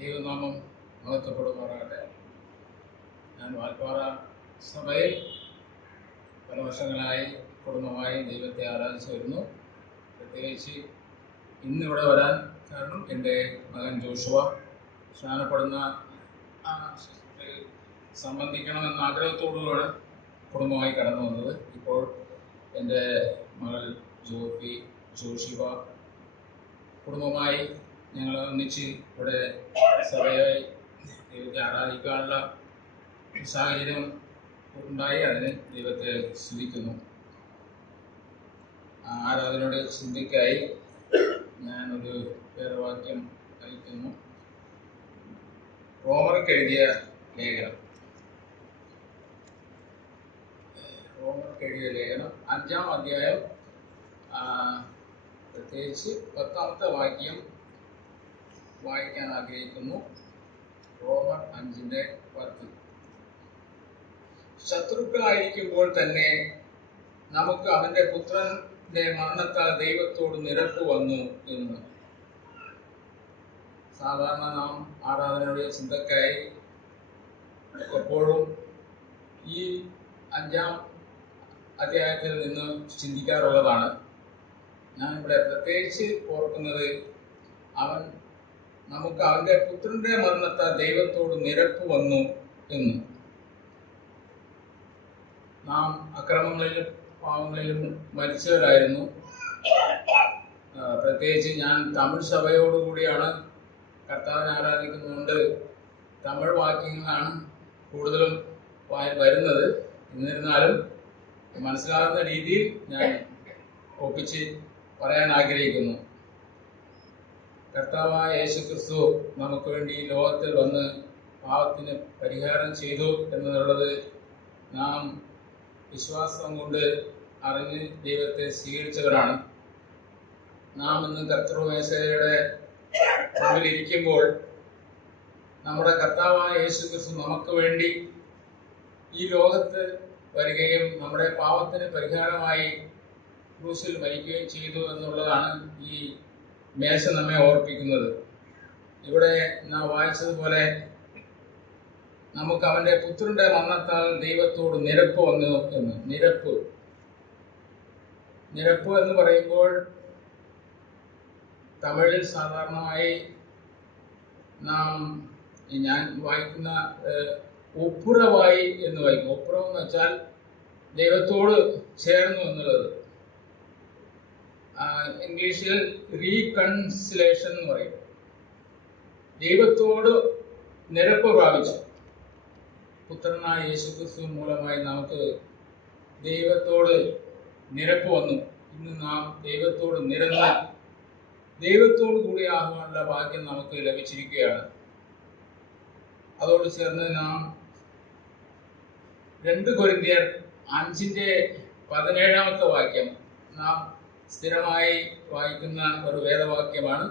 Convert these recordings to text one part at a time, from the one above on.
ദൈവനാമം മഹത്വപ്പെടുമാറാകട്ടെ. ഞാൻ വാൽപ്പാറ സഭയിൽ പല വർഷങ്ങളായി കുടുംബമായി ദൈവത്തെ ആരാധിച്ചു വരുന്നു. പ്രത്യേകിച്ച് ഇന്നിവിടെ വരാൻ കാരണം എൻ്റെ മകൻ ജോഷുവ സ്നാനപ്പെടുന്ന സംബന്ധിക്കണമെന്ന ആഗ്രഹത്തോടുകൂടെ കുടുംബമായി കടന്നു വന്നത്. ഇപ്പോൾ എൻ്റെ മകൾ ജോഷിവ കുടുംബമായി ഞങ്ങൾ ഒന്നിച്ച് ഇവിടെ സഭയായി ദൈവത്തെ ആരാധിക്കാനുള്ള സാഹചര്യം ഉണ്ടായി. അതിന് ദൈവത്തെ സ്തുതിക്കുന്നു. ആരാധനയുടെ ചിന്തയ്ക്കായി ഞാനൊരു വേദവാക്യം വായിക്കുന്നു. റോമർക്ക് എഴുതിയ ലേഖനം 5-ാം അധ്യായം പ്രത്യേകിച്ച് 10-ാമത്തെ വാക്യം വായിക്കാൻ ആഗ്രഹിക്കുന്നു. റോമർ 5:10. ശത്രുക്കളായിരിക്കുമ്പോൾ തന്നെ നമുക്ക് അവന്റെ പുത്രന്റെ മരണത്താൽ ദൈവത്തോട് നിരപ്പ് വന്നു എന്ന്. സാധാരണ നാം ആരാധനയുടെ ചിന്തക്കായി എപ്പോഴും ഈ 5-ാം അധ്യായത്തിൽ നിന്ന് ചിന്തിക്കാറുള്ളതാണ്. ഞാനിവിടെ പ്രത്യേകിച്ച് ഓർക്കുന്നത് നമുക്ക് അവന്റെ പുത്രന്റെ മരണത്താൽ ദൈവത്തോട് നിരപ്പ് വന്നു എന്ന്. നാം അക്രമങ്ങളിലും പാവങ്ങളിലും മരിച്ചവരായിരുന്നു. പ്രത്യേകിച്ച് ഞാൻ തമിഴ് സഭയോടുകൂടിയാണ് കർത്താവിനെ ആരാധിക്കുന്നതുകൊണ്ട് തമിഴ് വാക്യങ്ങളാണ് കൂടുതലും വരുന്നത്. എന്നിരുന്നാലും മനസ്സിലാകുന്ന രീതിയിൽ ഞാൻ ഒപ്പിച്ച് പറയാൻ ആഗ്രഹിക്കുന്നു. കർത്താവായ യേശുക്രിസ്തു നമുക്ക് വേണ്ടി ഈ ലോകത്തിൽ വന്ന് പാപത്തിന് പരിഹാരം ചെയ്തു എന്നുള്ളത് നാം വിശ്വാസം കൊണ്ട് അറിഞ്ഞ് ദൈവത്തെ സ്വീകരിച്ചവരാണ്. നാം ഇന്ന് കർത്തൃമേശയുടെ മുമ്പിലിരിക്കുമ്പോൾ നമ്മുടെ കർത്താവായ യേശുക്രിസ്തു നമുക്ക് വേണ്ടി ഈ ലോകത്ത് വരികയും നമ്മുടെ പാപത്തിന് പരിഹാരമായി ക്രൂശിൽ മരിക്കുകയും ചെയ്തു എന്നുള്ളതാണ് ഈ മേശ നമ്മെ ഓർപ്പിക്കുന്നത്. ഇവിടെ നാം വായിച്ചതുപോലെ നമുക്ക് അവന്റെ പുത്രന്റെ മരണത്താൽ ദൈവത്തോട് നിരപ്പ് വന്നു എന്ന്. നിരപ്പ് എന്ന് പറയുമ്പോൾ തമിഴിൽ സാധാരണമായി ഞാൻ വായിക്കുന്ന ഒപ്പുറവായി എന്ന് വായിക്കും. ഒപ്പുറം എന്ന് വെച്ചാൽ ദൈവത്തോട് ചേർന്നു എന്നുള്ളത്. ഇംഗ്ലീഷിൽ റീകൺസിലേഷൻ എന്ന് പറയും. ദൈവത്തോട് നിരപ്പ് പ്രാപിച്ചു. പുത്രനായ യേശുക്രിസ്തു മൂലമായി നമുക്ക് ദൈവത്തോട് നിരപ്പ് വന്നു. ഇന്ന് നാം ദൈവത്തോട് നിരന്ന് ദൈവത്തോട് കൂടി ആകുവാനുള്ള ഭാഗ്യം നമുക്ക് ലഭിച്ചിരിക്കുകയാണ്. അതോട് ചേർന്ന് നാം 2 കൊരിന്ത്യർ 5:17 വാക്യം നാം സ്ഥിരമായി വായിക്കുന്ന ഒരു വേദവാക്യമാണ്.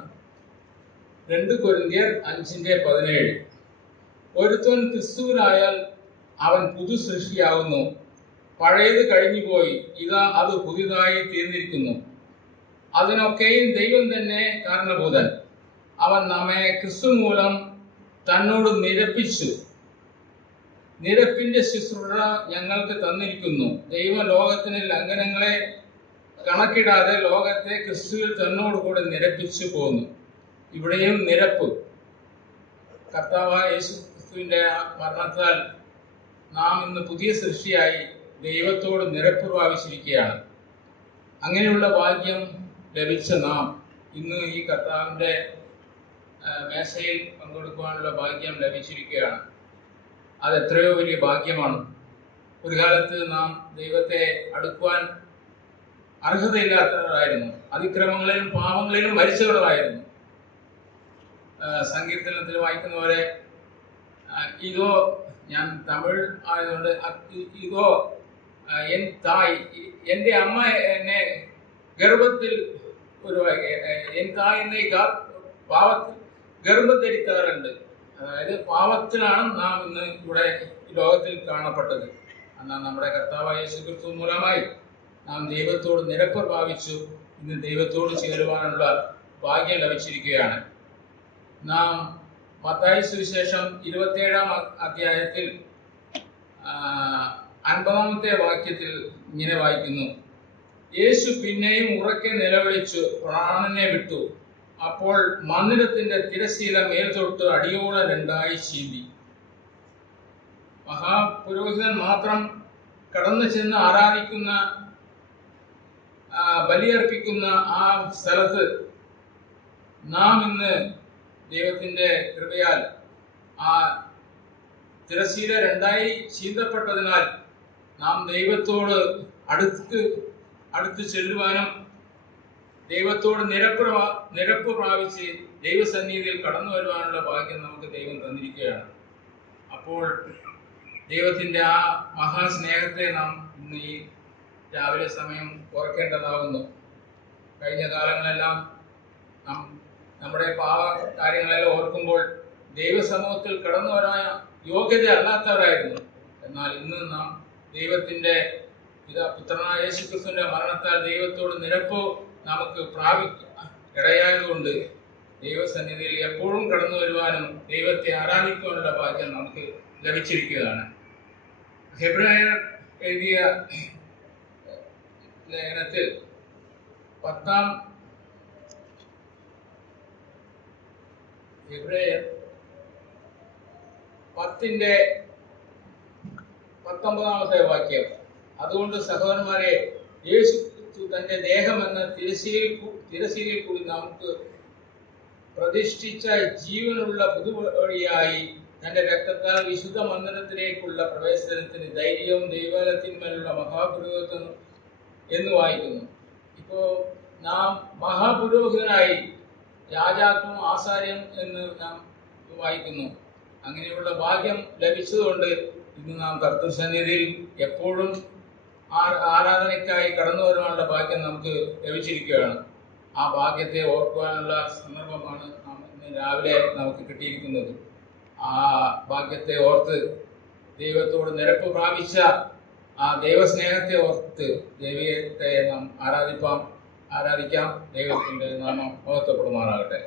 2 കൊരിന്ത്യർ 5:17. ഒരുത്തൻ ക്രിസ്തുവിനായാൽ അവൻ പുതു സൃഷ്ടിയാകുന്നു, പഴയത് കഴിഞ്ഞുപോയി, ഇതാ അത് പുതിയതായി തീർന്നിരിക്കുന്നു. അതിനൊക്കെയും ദൈവം തന്നെ കാരണഭൂതൻ. അവൻ നമ്മെ ക്രിസ്തു മൂലം തന്നോട് നിരപ്പിച്ചു. നിരപ്പിന്റെ ശുശ്രൂഷ ഞങ്ങൾക്ക് തന്നിരിക്കുന്നു. ദൈവം ലോകത്തിന് ലംഘനങ്ങളെ കണക്കിടാതെ ലോകത്തെ ക്രിസ്തുവിൽ തന്നോടുകൂടെ നിരപ്പിച്ചു പോന്നു. ഇവിടെയും നിരപ്പ്. കർത്താവായ യേശു ക്രിസ്തുവിന്റെ മരണത്താൽ നാം ഇന്ന് പുതിയ സൃഷ്ടിയായി ദൈവത്തോട് നിരപ്പ് പ്രാപിച്ചിരിക്കുകയാണ്. അങ്ങനെയുള്ള ഭാഗ്യം ലഭിച്ച നാം ഇന്ന് ഈ കർത്താവിന്റെ മേശയിൽ പങ്കെടുക്കുവാനുള്ള ഭാഗ്യം ലഭിച്ചിരിക്കുകയാണ്. അത് എത്രയോ വലിയ ഭാഗ്യമാണ്. ഒരു കാലത്ത് നാം ദൈവത്തെ അടുക്കുവാൻ അർഹതയില്ലാത്തവരായിരുന്നു. അതിക്രമങ്ങളിലും പാപങ്ങളിലും മരിച്ചവരായിരുന്നു. സങ്കീർത്തനത്തിൽ വായിക്കുന്ന പോലെ ഇതോ, ഞാൻ തമിഴ് ആയതുകൊണ്ട് ഇതോ എൻ്റെ അമ്മ എന്നെ ഗർഭത്തിൽ എൻ തായ് എന്നെ പാവത്തിൽ ഗർഭധരിക്കാറുണ്ട്. അതായത് പാവത്തിലാണ് നാം ഇന്ന് ഇവിടെ ലോകത്തിൽ കാണപ്പെട്ടത്. എന്നാൽ നമ്മുടെ കർത്താവായ യേശുക്രിസ്തു മൂലമായി നാം ദൈവത്തോട് നിരപ്പ് പ്രാപിച്ചു. ഇന്ന് ദൈവത്തോട് ചേരുവാനുള്ള ഭാഗ്യം ലഭിച്ചിരിക്കുകയാണ്. നാം മത്തായി സുവിശേഷം 27-ാം അധ്യായത്തിൽ 50-ാമത്തെ വാക്യത്തിൽ ഇങ്ങനെ വായിക്കുന്നു: യേശു പിന്നെയും ഉറക്കെ നിലവിളിച്ചു പ്രാണനെ വിട്ടു. അപ്പോൾ മന്ദിരത്തിന്റെ തിരശ്ശീല മേൽതൊട്ട് അടിയോളം രണ്ടായി ചീന്തി. മഹാപുരോഹിതൻ മാത്രം കടന്നു ചെന്ന് ആരാധിക്കുന്ന, ബലിയർപ്പിക്കുന്ന ആ സ്ഥലത്ത് നാം ഇന്ന് ദൈവത്തിന്റെ കൃപയാൽ ആ തിരശ്ശീല രണ്ടായി ചീന്തപ്പെട്ടതിനാൽ നാം ദൈവത്തോട് അടുത്ത് ചെല്ലുവാനും ദൈവത്തോട് നിരപ്പ് പ്രാപിച്ച് ദൈവസന്നിധിയിൽ കടന്നു വരുവാനുള്ള ഭാഗ്യം നമുക്ക് ദൈവം തന്നിരിക്കുകയാണ്. അപ്പോൾ ദൈവത്തിന്റെ ആ മഹാസ്നേഹത്തെ നാം ഇന്ന് ഈ രാവിലെ സമയം ഓർക്കേണ്ടതാകുന്നു. കഴിഞ്ഞ കാലങ്ങളെല്ലാം നമ്മുടെ പാവ കാര്യങ്ങളെല്ലാം ഓർക്കുമ്പോൾ ദൈവസമൂഹത്തിൽ കടന്നു വരാൻ യോഗ്യത അല്ലാത്തവരായിരുന്നു. എന്നാൽ ഇന്ന് നാം ദൈവത്തിന്റെ പുത്രനായ യേശുക്രിസ്തുവിന്റെ മരണത്താൽ ദൈവത്തോട് നിരപ്പ് നമുക്ക് ഇടയായതുകൊണ്ട് ദൈവസന്നിധിയിൽ എപ്പോഴും കടന്നു വരുവാനും ദൈവത്തെ ആരാധിക്കുവാനുള്ള ഭാഗ്യം നമുക്ക് ലഭിച്ചിരിക്കുകയാണ്. ഹെബ്രായർ എഴുതിയ ലേഖനത്തിൽ 10-ാം ഹെബ്രായർ 10-ന്റെ 19-ാമത്തെ വാക്യം: അതുകൊണ്ട് സഹോദരന്മാരെ, യേശു തന്റെ ദേഹം എന്ന തിരശ്ശീലയിൽ കൂടി നമുക്ക് പ്രതിഷ്ഠിച്ച ജീവനുള്ള പുതുവഴിയായി തന്റെ രക്തത്താൽ വിശുദ്ധ മന്ദിരത്തിലേക്കുള്ള പ്രവേശനത്തിന് ധൈര്യവും ദൈവാലയത്തിന്മേലുള്ള മഹാപുരോഹിതം എന്ന് വായിക്കുന്നു. ഇപ്പോ നാം മഹാപുരോഹിതനായി രാജാക്കും ആസാര്യം എന്ന് നാം വായിക്കുന്നു. അങ്ങനെയുള്ള ഭാഗ്യം ലഭിച്ചതുകൊണ്ട് ഇന്ന് നാം കർത്തൃസന്നിധിയിൽ എപ്പോഴും ആരാധനയ്ക്കായി കടന്നു വരുവാനുള്ള ഭാഗ്യം നമുക്ക് ലഭിച്ചിരിക്കുകയാണ്. ആ ഭാഗ്യത്തെ ഓർക്കുവാനുള്ള സന്ദർഭമാണ് ഇന്ന് രാവിലെ നമുക്ക് കിട്ടിയിരിക്കുന്നത്. ആ ഭാഗ്യത്തെ ഓർത്ത് ദൈവത്തോട് നിരപ്പ് പ്രാപിച്ച ആ ദൈവസ്നേഹത്തെ ഓർത്ത് ദൈവത്തെ നാം ആരാധിക്കാം. ദൈവത്തിൻ്റെ നാമം മഹത്വപ്പെടുമാറാകട്ടെ.